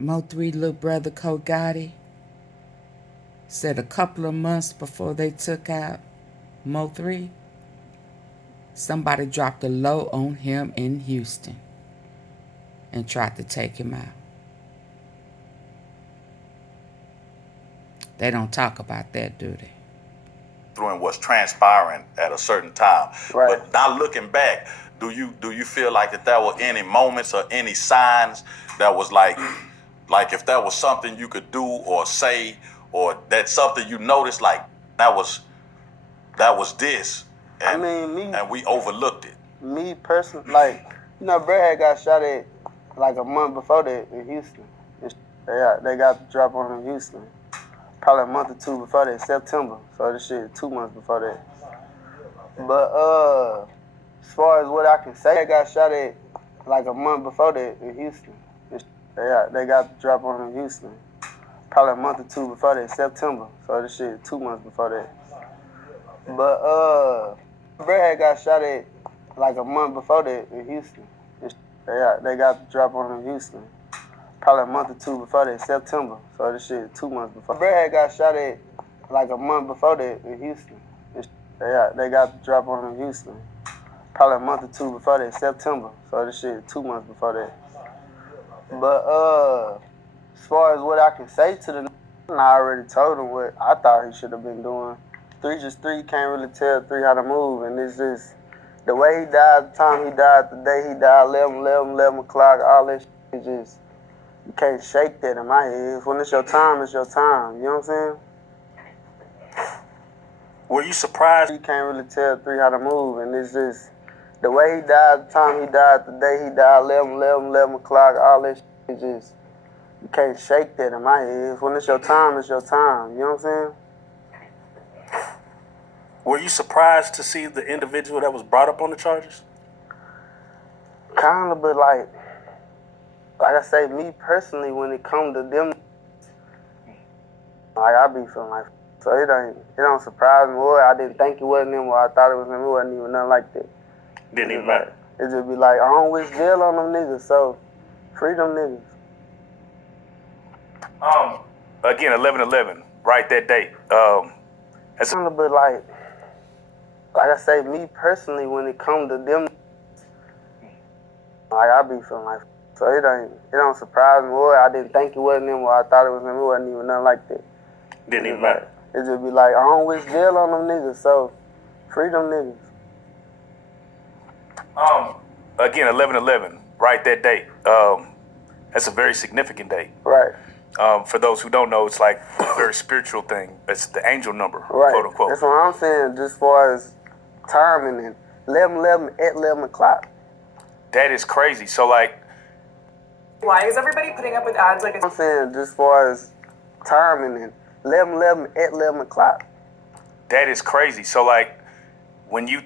Mo3 little brother COGOTTI said a couple of months before they took out Mo3, somebody dropped a low on him in Houston and tried to take him out. They don't talk about that, do they? And what's transpiring at a certain time. Right. But now looking back, do you feel like that there were any moments or any signs that was like if that was something you could do or say, or that's something you noticed, like that was this, and, and we overlooked it? Me personally, like, you know, Brad got shot at like a month before that in Houston. They got the drop on him in Houston. Probably a month or two before that, September. So this shit 2 months before that. But as far as what I can say, they got shot at like a month before that in Houston. They got the drop on him in Houston. Probably a month or two before that, September. So this shit 2 months before that. But Brad got shot at like a month before that in Houston. They got the drop on him in Houston. Probably a month or two before that, September. So this shit 2 months before. Brad got shot at like a month before that in Houston. They got the drop on him in Houston. Probably a month or two before that, September. So this shit 2 months before that. But as far as what I can say to the I already told him what I thought he should have been doing. 3 just 3, you can't really tell 3 how to move. And it's just the way he died, the time he died, the day he died, 11 o'clock, all that shit, just, you can't shake that in my head. When it's your time, it's your time. You know what I'm saying? Were you surprised? You can't really tell 3 how to move. And it's just the way he died, the time he died, the day he died, 11 o'clock, all that shit, just, you can't shake that in my head. When it's your time, it's your time. You know what I'm saying? Were you surprised to see the individual that was brought up on the charges? Kind of, but like I say, me personally, when it comes to them, like I be feeling like, so it don't surprise me. Or I didn't think it wasn't him, or I thought it was him. It wasn't even nothing like that. Didn't even matter. It just be like, I don't wish jail on them niggas, so free them niggas. Again, 11/11, right, that date. That's kind of, but like I say, me personally, when it comes to them, like I be feeling like, so it don't surprise me. Or I didn't think it wasn't him, or I thought it was him. It wasn't even nothing like that. Didn't even matter. It just be like, I don't wish jail on them niggas, so free them niggas. Again, 11/11, right, that date. That's a very significant date. Right. For those who don't know, it's like a very spiritual thing. It's the angel number, right. quote unquote. That's what I'm saying, just as far as timing and 11/11 at 11 o'clock. That is crazy. So like, why is everybody putting up with ads like I'm saying, just as far as timing and 11/11 at 11 o'clock. That is crazy. So like, when you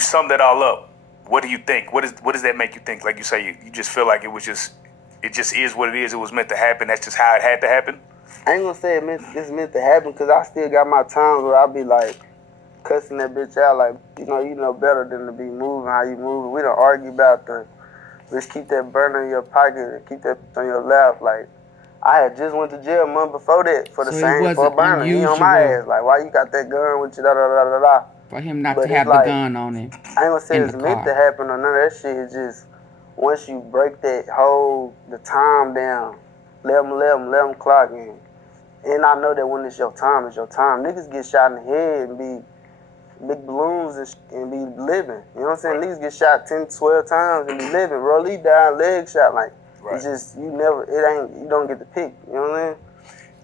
sum that all up, what do you think? What does that make you think? Like you say, you just feel like it just is what it is. It was meant to happen. That's just how it had to happen. I ain't gonna say it's meant to happen, because I still got my times where I be like cussing that bitch out, like, you know better than to be moving how you move. We don't argue about the, just keep that burner in your pocket and keep that on your lap. Like, I had just went to jail a month before that for the same, for a burner. He on my ass, like, why you got that gun with you, da da da da da. For him not to have the gun on him. I ain't gonna say it's meant to happen or none of that shit. It's just, once you break that the time down, 11 o'clock in, and I know that when it's your time, it's your time. Niggas get shot in the head and be big balloons and be living. You know what I'm saying? Niggas get shot 10, 12 times and be living. Rollie down, leg shot, like, it's just, you don't get to pick. You know what I mean?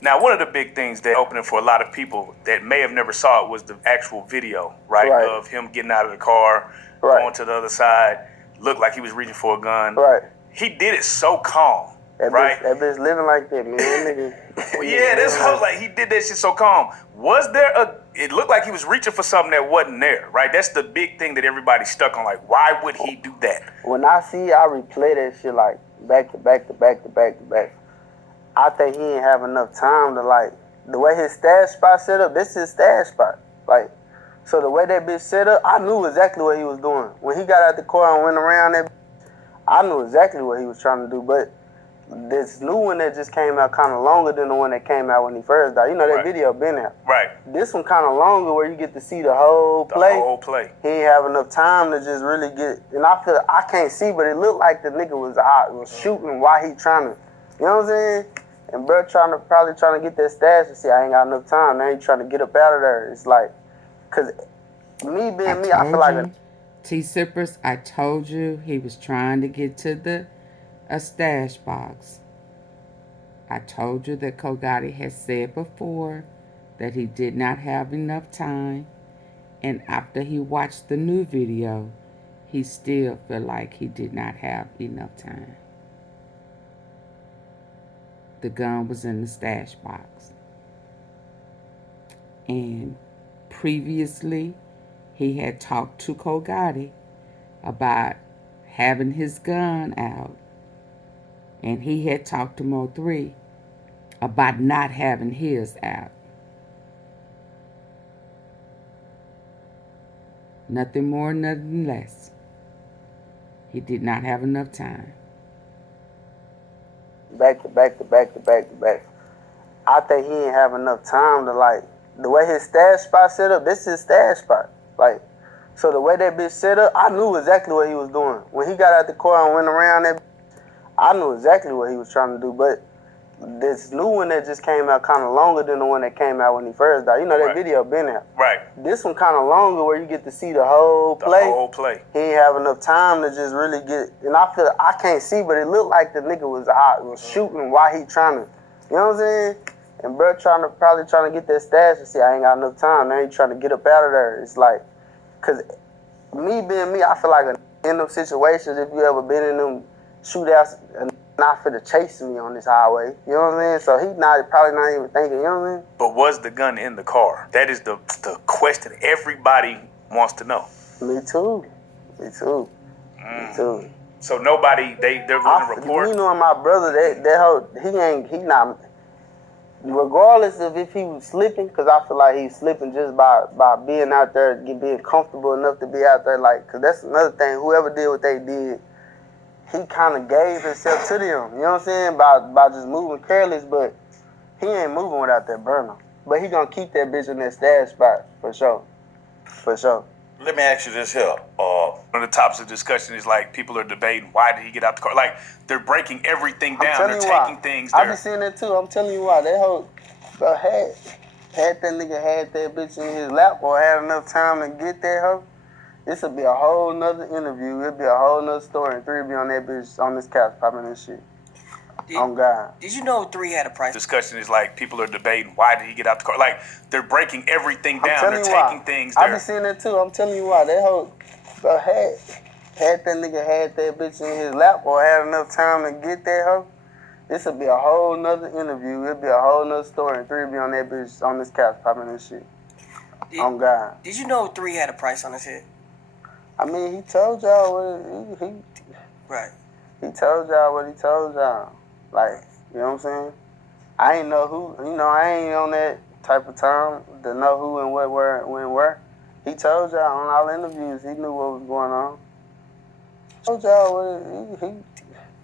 Now, one of the big things that opening for a lot of people that may have never saw it was the actual video, right? Of him getting out of the car, going to the other side, looked like he was reaching for a gun. Right. He did it so calm, right? That bitch living like that, man. Well, yeah, that's how, like, he did that shit so calm. Was there it looked like he was reaching for something that wasn't there, right? That's the big thing that everybody's stuck on. Like, why would he do that? When I replay that shit like back to back to back to back to back. I think he didn't have enough time to, like, the way his stash spot set up, this is his stash spot. Like, so the way that bitch set up, I knew exactly what he was doing. When he got out the car and went around that, I knew exactly what he was trying to do. But this new one that just came out kind of longer than the one that came out when he first died. You know, that video been out. Right. This one kind of longer where you get to see the whole play. The whole play. He ain't have enough time to just really get, and I feel, I can't see, but it looked like the nigga was shooting while he trying to, you know what I'm saying? And bro probably trying to get that stash and see, I ain't got enough time. Now he trying to get up out of there. It's like, cause me being me, I feel like T-Sippers, I told you he was trying to get to a stash box. I told you that COGOTTI had said before that he did not have enough time, and after he watched the new video, he still felt like he did not have enough time. The gun was in the stash box. And previously, he had talked to COGOTTI about having his gun out. And he had talked to Mo3 about not having his out. Nothing more, nothing less. He did not have enough time. Back to back to back to back to back. I think he didn't have enough time to, like, the way his stash spot set up, this is his stash spot. Like, so the way that bitch set up, I knew exactly what he was doing. When he got out the car and went around that, I knew exactly what he was trying to do. But this new one that just came out kind of longer than the one that came out when he first died. You know, that video been out. Right. This one kind of longer where you get to see the whole play. The whole play. He ain't have enough time to just really get, and I feel, I can't see, but it looked like the nigga was shooting while he trying to, you know what I'm saying? And bro probably trying to get that stash and see, I ain't got enough time. Now he trying to get up out of there. It's like, cause me being me, I feel like in them situations, if you ever been in them shootouts, not finna chase me on this highway. You know what I'm saying? So he probably not even thinking, you know what I mean? But was the gun in the car? That is the question everybody wants to know. Me too. Me too. Me too. So nobody, they're going to report? You know, my brother, that whole, he not, regardless of if he was slipping, because I feel like he's slipping just by being out there, being comfortable enough to be out there, like, because that's another thing, whoever did what they did, he kind of gave himself to them, you know what I'm saying, by just moving careless, but he ain't moving without that burner. But he gonna keep that bitch in that stash spot, for sure. For sure. Let me ask you this here. One of the topics of discussion is like people are debating why did he get out the car? Like they're breaking everything down. They're taking things. I be seeing that too. I'm telling you why. That whole had that nigga had that bitch in his lap or had enough time to get that hoe. This would be a whole nother interview. It'd be a whole nother story. And 3 be on that bitch on this couch popping this shit. On God. Did you know 3 had a price? Discussion is like people are debating why did he get out the car? Like they're breaking everything down. They're taking things. I be seeing that too. I'm telling you why. That whole had that nigga had that bitch in his lap or had enough time to get that hoe. This would be a whole nother interview. It'd be a whole nother story. And 3 be on that bitch on this couch popping this shit. On God. Did you know 3 had a price on his head? I mean, he told y'all what he Right. He told y'all what he told y'all. Like, you know what I'm saying? I ain't know who, you know, I ain't on that type of time to know who and what, where, when, where. He told y'all on all interviews, he knew what was going on. He told y'all what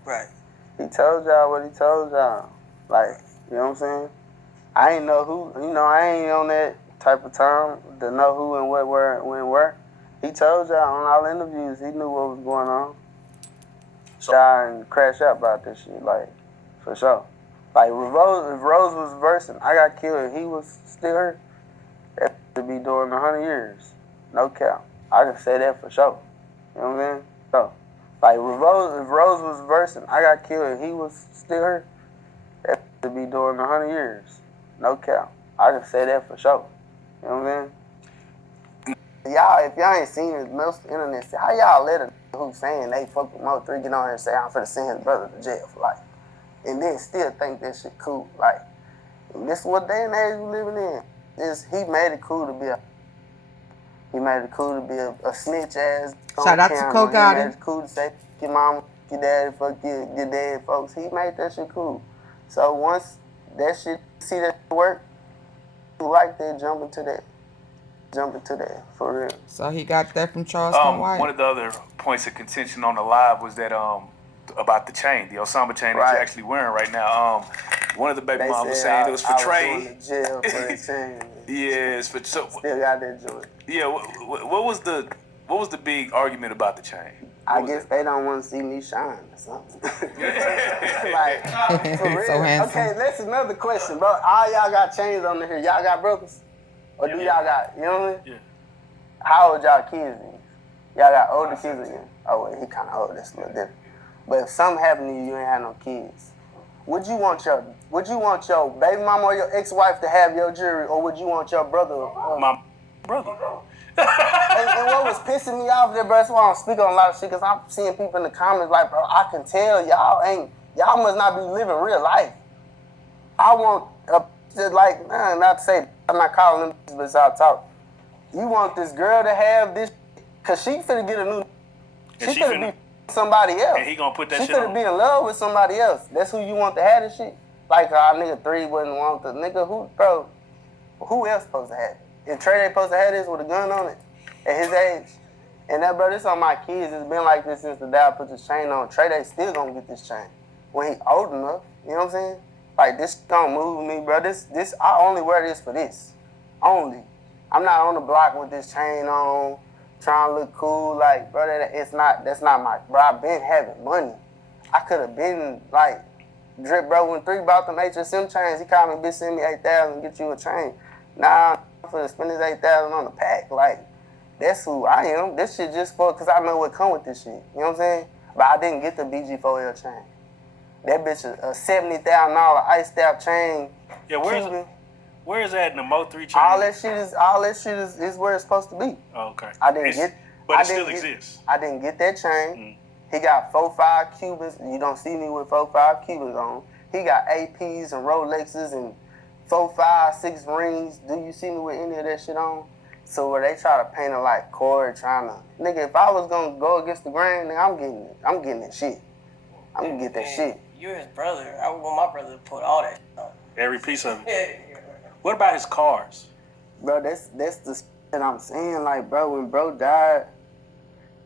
Right. He told y'all what he told y'all. Like, you know what I'm saying? I ain't know who, you know, I ain't on that type of time to know who and what, where, when, where. He told y'all on all interviews, he knew what was going on. Die and crash out about this shit, like, for sure. Like, if Rose was versing, I got killed and he was still hurt, that would be doing 100 years. No cap. I can say that for sure. You know what I'm saying? So, like, if Rose was versing, I got killed and he was still hurt, that would be doing 100 years. No cap. I can say that for sure. You know what I'm saying? Y'all, if y'all ain't seen it, most internet, how y'all let a who saying they fuck with Mo3 get on here and say I'm finna send his brother to jail for life, and then still think that shit cool? Like, this is what day and age we living in. He made it cool to be a snitch ass. Shout out to COGOTTI. He made it cool to say your mama, your daddy, fuck your dad, folks. He made that shit cool. So once that shit, see that work, you like that, jump into that, for real. So he got that from Charleston White. One of the other points of contention on the live was that about the chain, the Osama chain that Right. you're actually wearing right now. One of the baby They mamas was said saying it was for I was Trey. going to jail for the chain. Yeah, it's for so. Still got that joint. Yeah, what was the big argument about the chain? I guess they don't want to see me shine or something. Like, for real. So handsome. Okay, that's another question, bro. All y'all got chains on here. Y'all got brothers? Or do y'all got, you know what I mean? Yeah. How old y'all kids is? Y'all got older kids again? Oh, wait, he kind of old. That's a little different. But if something happened to you, you ain't had no kids. Would you want your baby mama or your ex-wife to have your jewelry, or would you want your brother? My brother. And what was pissing me off there, bro, that's why I don't speak on a lot of shit, because I'm seeing people in the comments like, bro, I can tell y'all must not be living real life. I want, not to say, I'm not calling them, but it's how I talk. You want this girl to have this, because she finna get a new, she finna be somebody else. And he gonna put that she shit on. She finna be in love with somebody else. That's who you want to have this shit. Like our nigga 3 wouldn't want the nigga who else supposed to have it? If Trey ain't supposed to have this with a gun on it at his age, and that, bro, this on my kids. It's been like this since the day I put this chain on. Trey, they still gonna get this chain when he old enough. You know what I'm saying? Like, this don't move me, bro. This I only wear this for this. Only. I'm not on the block with this chain on, trying to look cool. Like, bro, that's not my, bro, I been having money. I could have been, like, Drip, bro, when 3 bought them HSM chains, he called me, bitch, send me 8,000, get you a chain. Nah, I'm finna spend this 8,000 on the pack. Like, that's who I am. This shit just for, because I know what come with this shit. You know what I'm saying? But I didn't get the BG4L chain. That bitch a $70,000 iced out chain. Yeah, where is that in the Mo 3 chain? All that shit is where it's supposed to be. Oh, okay. But it still exists. I didn't get that chain. He got 4-5 Cubans. You don't see me with 4-5 Cubans on. He got APs and Rolexes and 4, 5, 6 rings. Do you see me with any of that shit on? So where they try to paint it like Corey trying to, nigga, if I was gonna go against the grain, nigga, I'm getting that shit. I'm gonna get that shit. You're his brother. I would want my brother to put all that shit on. Every piece of it. What about his cars? Bro, that's the shit that I'm saying. Like, bro, when bro died,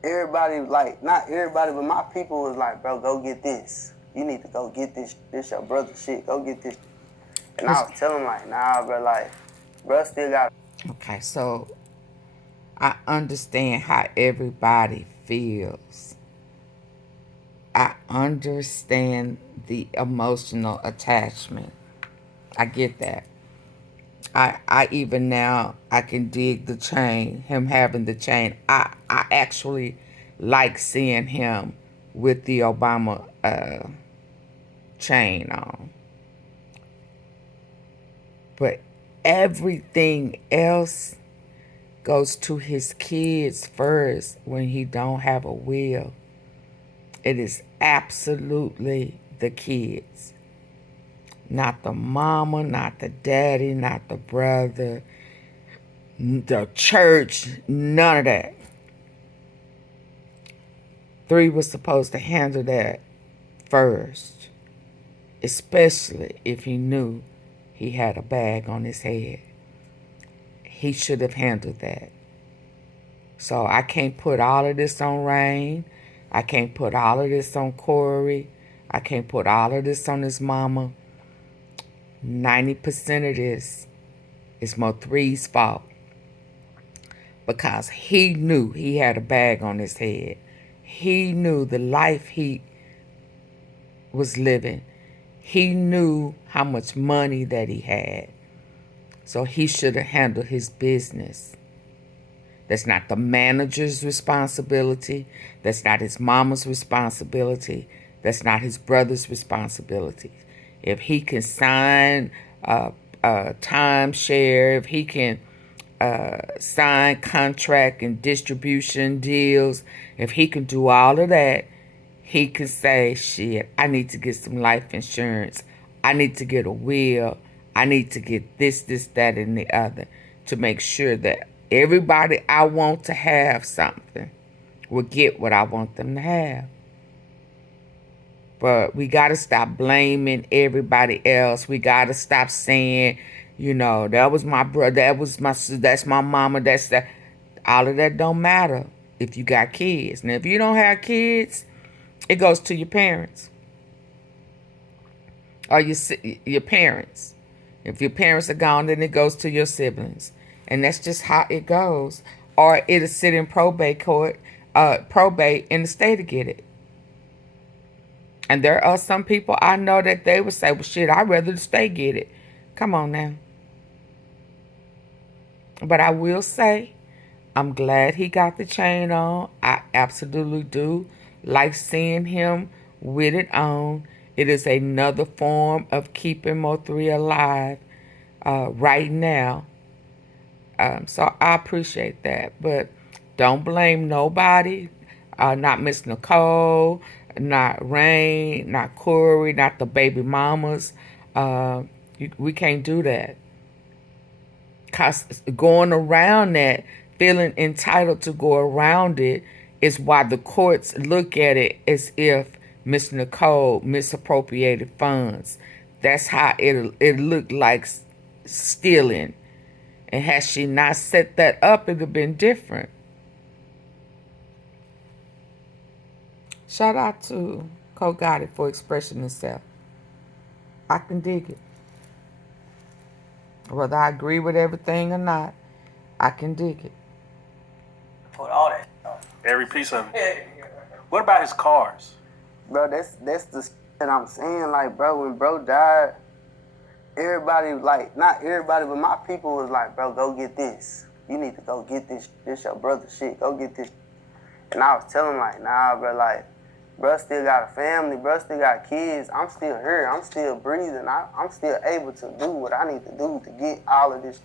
everybody, like, not everybody, but my people was like, bro, go get this. You need to go get this. This your brother's shit. Go get this. And I was telling him, like, nah, bro, like, bro still got. Okay, so I understand how everybody feels. I understand the emotional attachment. I get that. I even now, I can dig the chain, him having the chain. I actually like seeing him with the Obama chain on. But everything else goes to his kids first when he don't have a will. It is absolutely the kids. Not the mama, not the daddy, not the brother, the church, none of that. 3 was supposed to handle that first, especially if he knew he had a bag on his head. He should have handled that. So I can't put all of this on Rain. I can't put all of this on Corey. I can't put all of this on his mama. 90% of this is Mo 3's fault. Because he knew he had a bag on his head. He knew the life he was living. He knew how much money that he had. So he should have handled his business. That's not the manager's responsibility. That's not his mama's responsibility. That's not his brother's responsibility. If he can sign a timeshare, if he can sign contract and distribution deals, if he can do all of that, he can say, shit, I need to get some life insurance. I need to get a will. I need to get this, that, and the other to make sure that everybody I want to have something will get what I want them to have. But we got to stop blaming everybody else. We got to stop saying, you know, that was my brother, that's my mama, that's that. All of that don't matter if you got kids. Now, if you don't have kids It goes to your parents or your parents. If your parents are gone, then it goes to your siblings. And that's just how it goes. Or it'll sit in probate court, probate, and the state to get it. And there are some people I know that they would say, well, shit, I'd rather the state get it. Come on now. But I will say, I'm glad he got the chain on. I absolutely do like seeing him with it on. It is another form of keeping Mo3 alive right now. So I appreciate that. But don't blame nobody. Not Miss Nicole, not Rain, not Corey, not the baby mamas. We can't do that. Because going around that, feeling entitled to go around it, is why the courts look at it as if Miss Nicole misappropriated funds. That's how it looked like stealing. And had she not set that up, it would have been different. Shout out to COGOTTI for expressing himself. I can dig it. Whether I agree with everything or not, I can dig it. Put all that on. Every piece of it. What about his cars? Bro, that's the shit I'm saying. Like, bro, when bro died, everybody, like, not everybody, but my people was like, bro, go get this. You need to go get this. This your brother's shit. Go get this. And I was telling him, like, nah, bro, like, bro still got a family. Bro still got kids. I'm still here. I'm still breathing. I'm still able to do what I need to do to get all of this.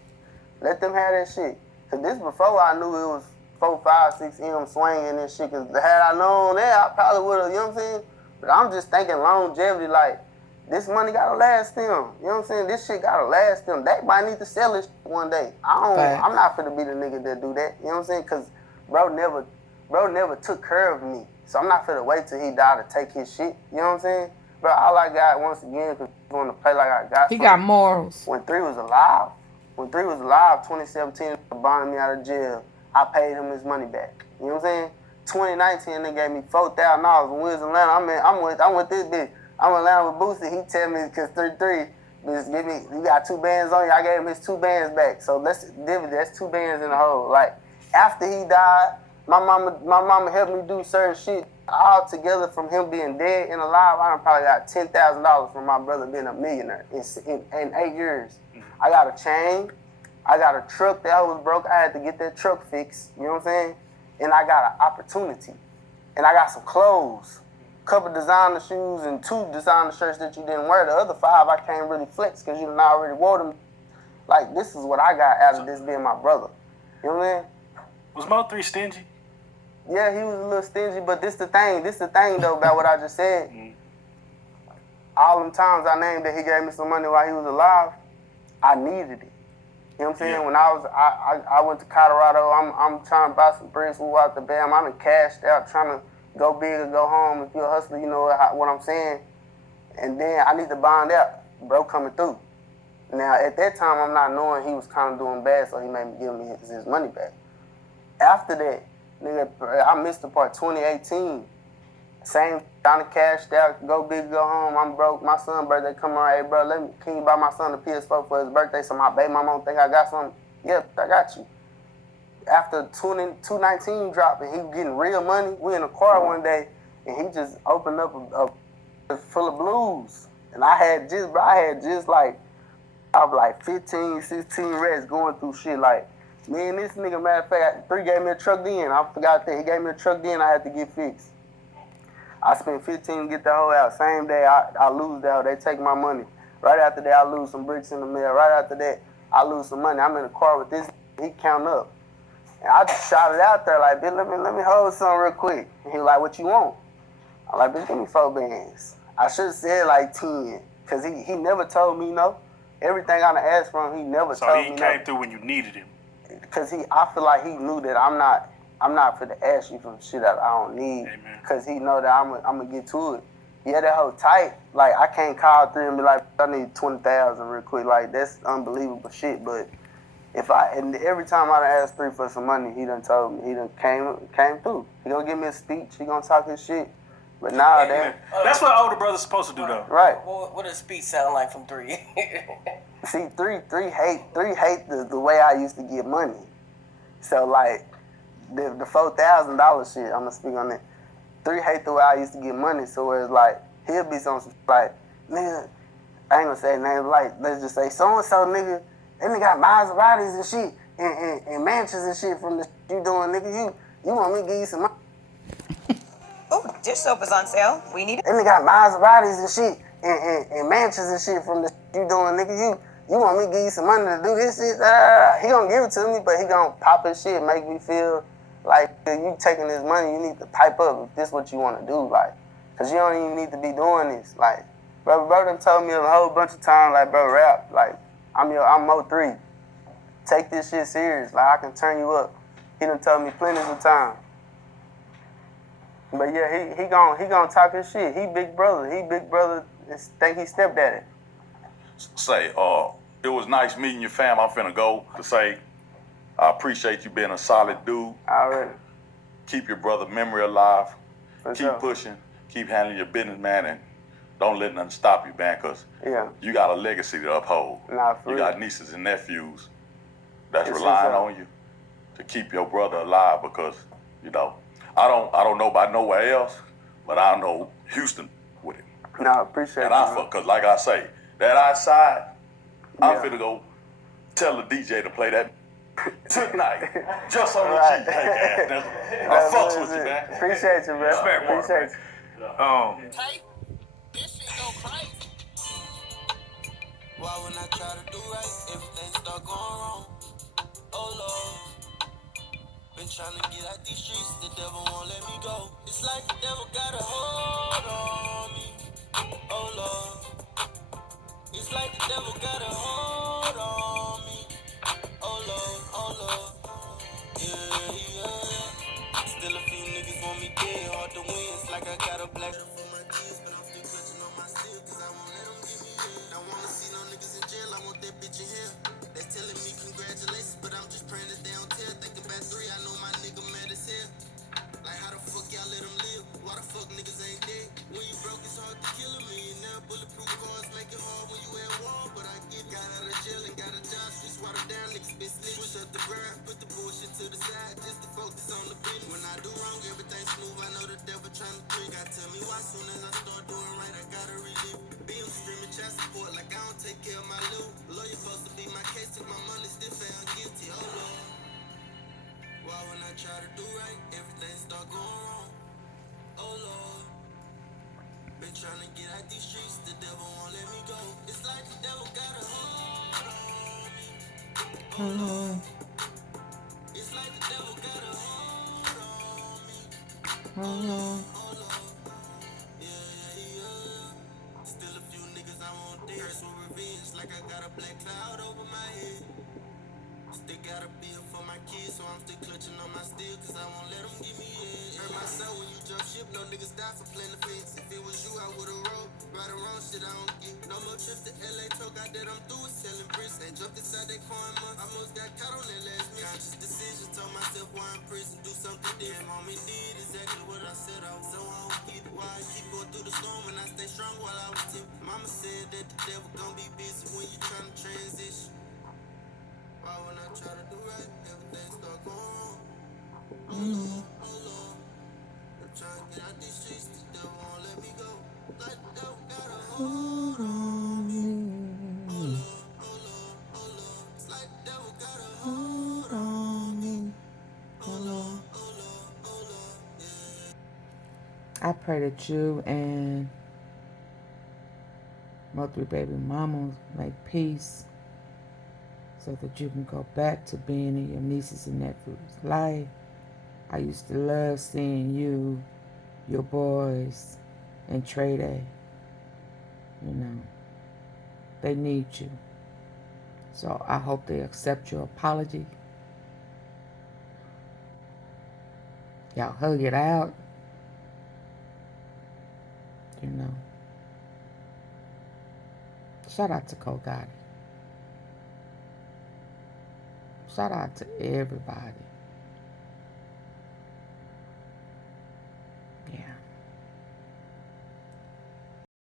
Let them have that shit. Because this before I knew it was 4, 5, 6 M swinging and shit. Because had I known that, I probably would have, you know what I'm saying? But I'm just thinking longevity, like, this money gotta last them. You know what I'm saying? This shit gotta last them. They might need to sell this one day. I'm not finna be the nigga that do that. You know what I'm saying? Because bro never took care of me. So I'm not finna wait till he died to take his shit. You know what I'm saying? But all I got, once again, because I want to play like I got He got morals. When 3 was alive, 2017, bonded me out of jail, I paid him his money back. You know what I'm saying? 2019, they gave me $4,000 when we was in Atlanta. I'm with this bitch. I'm in Atlanta with Boosie. He tell me, because 3-3, just give me, you got 2 bands on you. I gave him his 2 bands back. So that's 2 bands in the hole. Like, after he died, my mama helped me do certain shit. All together from him being dead and alive, I done probably got $10,000 from my brother being a millionaire in 8 years. I got a chain. I got a truck that was broke. I had to get that truck fixed. You know what I'm saying? And I got an opportunity. And I got some clothes. Couple designer shoes and 2 designer shirts that you didn't wear. The other 5 I can't really flex because you done already wore them. Like, this is what I got out of this being my brother. You know what I mean? Was Mo3 stingy? Yeah, he was a little stingy, but this the thing though about what I just said. All them times I named that he gave me some money while he was alive, I needed it. You know what I'm saying? Yeah. When I went to Colorado, I'm trying to buy some bread food out the BAM. I done cashed out trying to go big or go home. If you're a hustler, you know what I'm saying. And then I need to bond out. Bro coming through. Now, at that time, I'm not knowing he was kind of doing bad, so he made me give me his money back. After that, nigga, I missed the part 2018. Same, kind of cashed out, go big, go home. I'm broke. My son's birthday come around. Hey, bro, can you buy my son a PS4 for his birthday so my baby mama don't think I got something? Yep, I got you. After 2019 dropped and he getting real money, we in a car one day and he just opened up a full of blues. And I had just like 15, 16 rats going through shit like, me and this nigga, matter of fact, 3 gave me a truck then. I forgot that. He gave me a truck then I had to get fixed. I spent 15 to get the hoe out. Same day, I lose that hoe. They take my money. Right after that, I lose some bricks in the mail. Right after that, I lose some money. I'm in the car with this. He counting up. And I just shouted out there like, bitch, let me hold something real quick. And he was like, what you want? I'm like, bitch, give me 4 bands. I should have said like 10. Because he never told me no. Everything I done asked from him, he never told me no. So he came through when you needed him. Because I feel like he knew that I'm not for to ask you for shit that I don't need. Because he know that I'm going to get to it. Yeah, that whole tight. Like, I can't call 3 and be like, I need 20,000 real quick. Like, that's unbelievable shit. But and every time I done asked 3 for some money, he done told me. He done came through. He gonna give me a speech. He gonna talk his shit. But now that's what older brothers supposed to do, though. right. What does speech sound like from 3? See, three hate the way I used to get money. So like the $4,000 shit, I'm gonna speak on it. 3 hate the way I used to get money. So it's like he'll be on some like, nigga, I ain't gonna say names, like let's just say so and so nigga, that nigga got Maseratis and shit and mansions and shit from the shit you doing, nigga. You want me to give you some money? Oh, dish soap is on sale. We need it. That nigga got Maseratis and shit and mansions and shit from the shit you doing, nigga. You want me to give you some money to do this shit? He gonna give it to me, but he gonna pop his shit, make me feel like you taking this money, you need to pipe up if this what you want to do, like, cause you don't even need to be doing this, like, bro done told me a whole bunch of times, like, bro, rap, like, I'm Mo3, take this shit serious, like, I can turn you up. He done told me plenty of times. But yeah, he gonna talk his shit. He big brother, think he stepdaddy. Say, it was nice meeting your fam. I'm finna go to say, I appreciate you being a solid dude. Already. Keep your brother memory alive. For keep sure. pushing. Keep handling your business, man, and don't let nothing stop you, man, because you got a legacy to uphold. Nah, for you real. got nieces and nephews that's Yes, relying sir. on you to keep your brother alive because, you know, I don't know about nowhere else, but I know Houston with it. Nah, appreciate And you. because like I say, that outside, I'm Yeah. finna go tell the DJ to play that tonight. Just on the Right. G. Hey, I That's fucks what with you, it is. man. Appreciate you, bro. Respect, Mark, Appreciate man. you. This shit go crazy. Why when I try to do right, everything start going wrong? Oh Lord, been trying to get out these streets, the devil won't let me go. It's like the devil got a hold on me. Oh Lord, it's like the devil got a hold on me. Oh Lord, yeah. Still a few niggas want me dead, hard to win. It's like I got a black for my kids, but I'm still clutching on my steel, cause I won't let them get me in. Don't wanna see no niggas in jail, I want that bitch in here. They telling me congratulations, but I'm just praying that they don't tell. Thinking about 3, I know my nigga mad as hell. Like how the fuck y'all let them live? Why the fuck niggas ain't dead? When you broke, it's hard to kill a millionaire. Bulletproof cars make it hard when you at war. But I got out of jail and got a job. Switch water down, niggas been snitch. Switch up the grind, put the bullshit to the side just to focus on the business. When I do wrong, everything smooth. I know the devil trying to trick. God tell me why soon as I start doing right, I gotta relive. Being screaming child support like I don't take care of my loot. Lawyer supposed to be my case, took my money, still found guilty. Oh Lord. Why when I try to do right, everything start going wrong? Oh Lord, been trying to get out these streets, the devil won't let me go. It's like the devil got a hold on me. Oh Lord, it's like the devil got a hold on me. Oh Lord, yeah. Still a few niggas I want dead. Curse with revenge, like I got a black cloud over my head. Still gotta be up for my kids, so I'm still clutching on my steel, cause I won't let them give me in. Hurt myself when you jump ship, no niggas die for playing the fence. If it was you, I would've rolled. Right or wrong, shit, I don't get. No more trips to LA, told God that I'm through with selling bricks. Ain't jumped inside that coin month, I almost got caught on that last miss. Conscious decision, told myself why I'm prison, do something different. Mommy did exactly what I said I was, so I don't get it. Why I keep going through the storm when I stay strong while I was tipped. Mama said that the devil gon' be busy when you tryna transition. Why when I try to do right, everything start going wrong? Oh Lord, I'm trying to get out these streets, the devil won't let me go. Like the devil got a hold on me. Oh Lord, it's like the devil got a hold on me. Oh Lord, yeah. I pray that you and Mo3 baby mamas make peace so that you can go back to being in your nieces and nephews' life. I used to love seeing you, your boys, and Trey Day. You know, they need you. So I hope they accept your apology. Y'all hug it out. You know. Shout out to COGOTTI. Shout out to everybody.